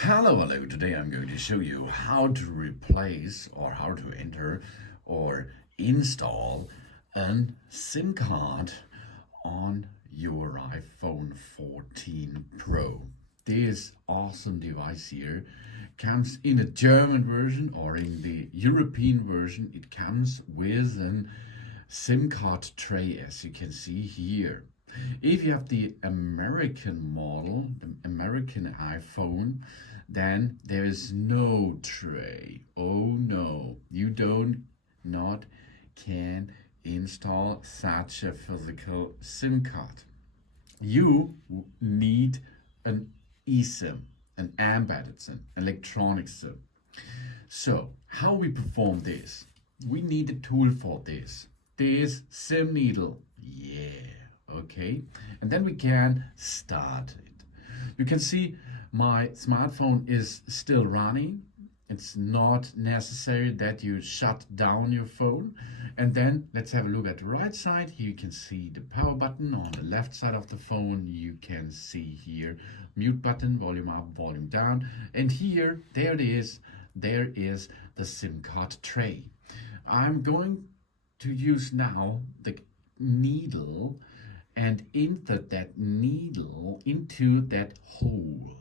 Hello. Today I'm going to show you how to replace or how to enter or install a SIM card on your iPhone 14 Pro. This awesome device here comes in a German version, or in the European version it comes with an SIM card tray, as you can see here. If you have the American model, the American iPhone, then there is no tray. Oh no, you don't not can install such a physical SIM card. You need an eSIM, an embedded SIM, electronic SIM. So, how we perform this? We need a tool for this. This SIM needle. Yeah, okay. And then we can start it. You can see my smartphone is still running. It's not necessary that you shut down your phone. And then let's have a look at the right side. Here you can see the power button. On the left side of the phone, you can see here mute button, volume up, volume down. And here, there it is. There is the SIM card tray. I'm going to use now the needle and insert that needle into that hole.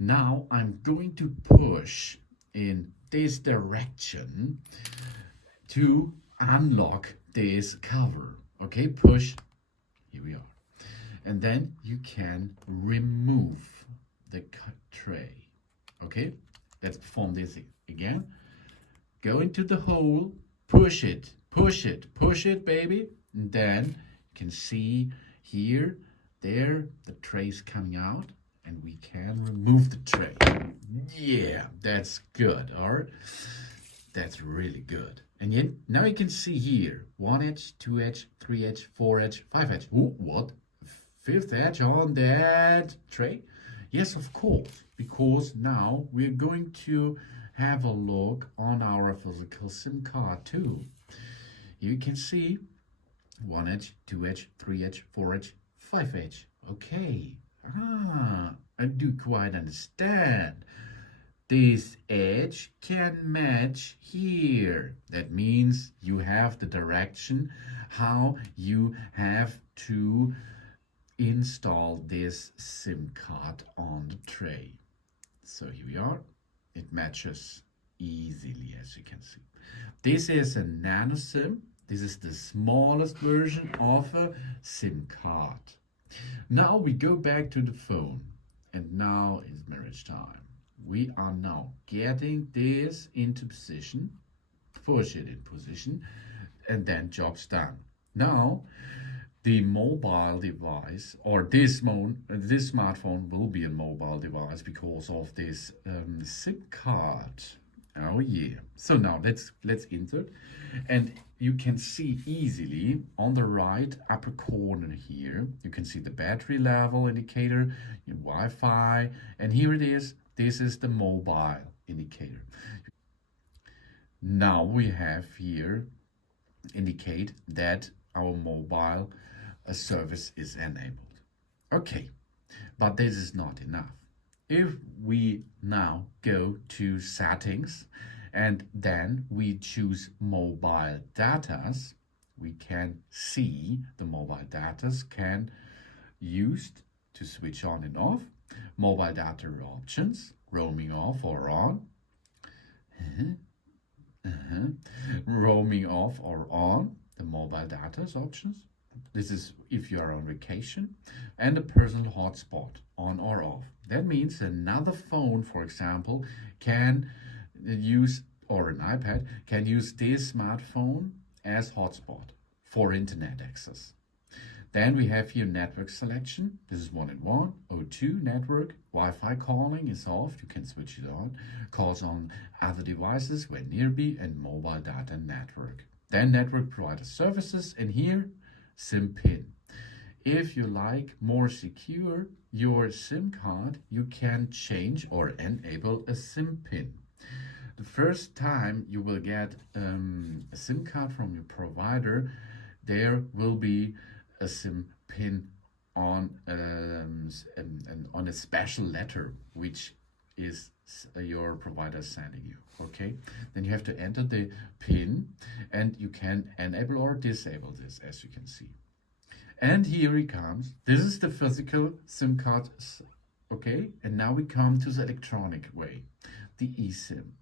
Now I'm going to push in this direction to unlock this cover. Okay, push. Here we are. And then you can remove the tray. Okay, let's perform this again. Go into the hole, push it, baby. And then you can see here, there, the tray's coming out. And we can remove the tray. Yeah, that's good, all right? That's really good. And yet, now you can see here, 1 edge, 2 edge, 3 edge, 4 edge, 5 edge. Ooh, what? 5th edge on that tray? Yes, of course, because now we're going to have a look on our physical SIM card too. You can see 1 edge, 2 edge, 3 edge, 4 edge, 5 edge. Okay. I do quite understand. This edge can match here. That means you have the direction how you have to install this SIM card on the tray. So here we are. It matches easily, as you can see. This is a nano SIM. This is the smallest version of a SIM card. Now we go back to the phone, and now is marriage time. We are now getting this into position, push it in position, and then job's done. Now the mobile device, or this smartphone will be a mobile device because of this SIM card. Oh yeah. So now let's insert, and you can see easily on the right upper corner here, you can see the battery level indicator, your Wi-Fi, and here it is. This is the mobile indicator. Now we have here indicate that our mobile service is enabled. Okay, but this is not enough. If we now go to settings and then we choose mobile datas, we can see the mobile datas can used to switch on and off, mobile data options, roaming off or on, roaming off or on, the mobile data options. This is if you are on vacation, and a personal hotspot on or off. That means another phone, for example, can use, or an iPad can use this smartphone as hotspot for internet access. Then we have here network selection. This is 1&1, O2 network. Wi-Fi calling is off. You can switch it on. Calls on other devices when nearby, and mobile data network. Then network provider services, and here SIM pin. If you like more secure your SIM card, you can change or enable a SIM pin. The first time you will get a SIM card from your provider, there will be a SIM pin on a special letter, which is your provider sending you. Okay, then you have to enter the PIN, and you can enable or disable this, as you can see. And here it comes. This is the physical SIM card. Okay, and now we come to the electronic way, the eSIM,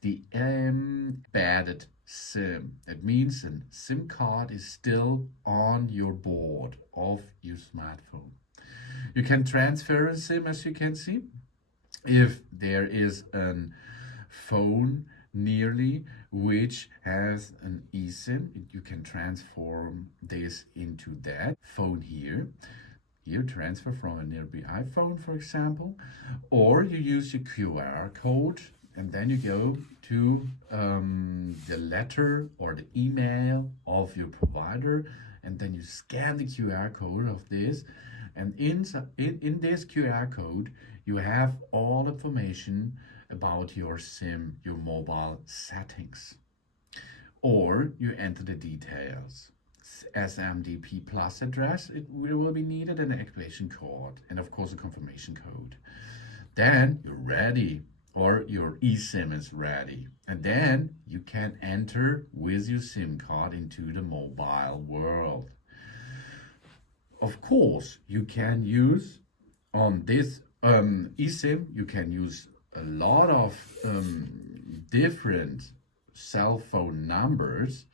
the embedded SIM. That means a SIM card is still on your board of your smartphone. You can transfer a SIM, as you can see. If there is a phone nearly which has an eSIM, you can transform this into that phone here. You transfer from a nearby iPhone, for example, or you use your QR code, and then you go to the letter or the email of your provider, and then you scan the QR code of this, and in this QR code you have all information about your SIM, your mobile settings, or you enter the details. SMDP plus address, it will be needed, an activation code, and of course a confirmation code. Then you're ready, or your eSIM is ready, and then you can enter with your SIM card into the mobile world. Of course, you can use on this eSIM, you can use a lot of different cell phone numbers,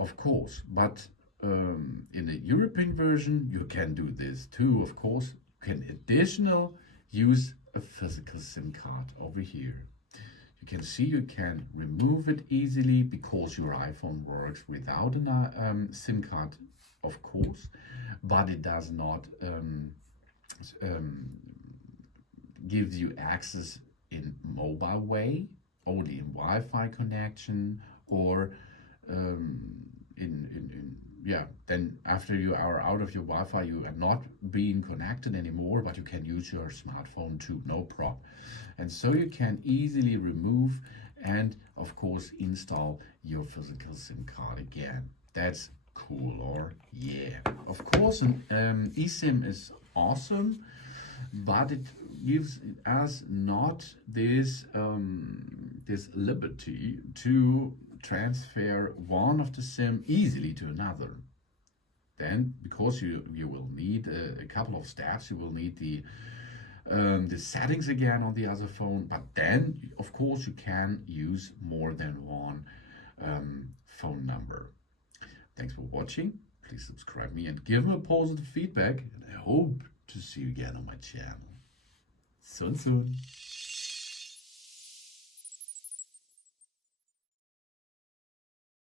of course, but in the European version, you can do this too, of course. You can additional use a physical SIM card over here. You can see you can remove it easily because your iPhone works without a SIM card, of course, but it does not give you access in mobile way, only in Wi-Fi connection, or then after you are out of your Wi-Fi, you are not being connected anymore, but you can use your smartphone too, no problem. And so you can easily remove and of course install your physical SIM card again. That's cool, or yeah. Of course, an eSIM is awesome, but it gives us not this this liberty to transfer one of the SIM easily to another. Then, because you will need a couple of steps, you will need the settings again on the other phone. But then, of course, you can use more than one phone number. Thanks for watching. Please subscribe me and give me a positive feedback. And I hope to see you again on my channel. Soon.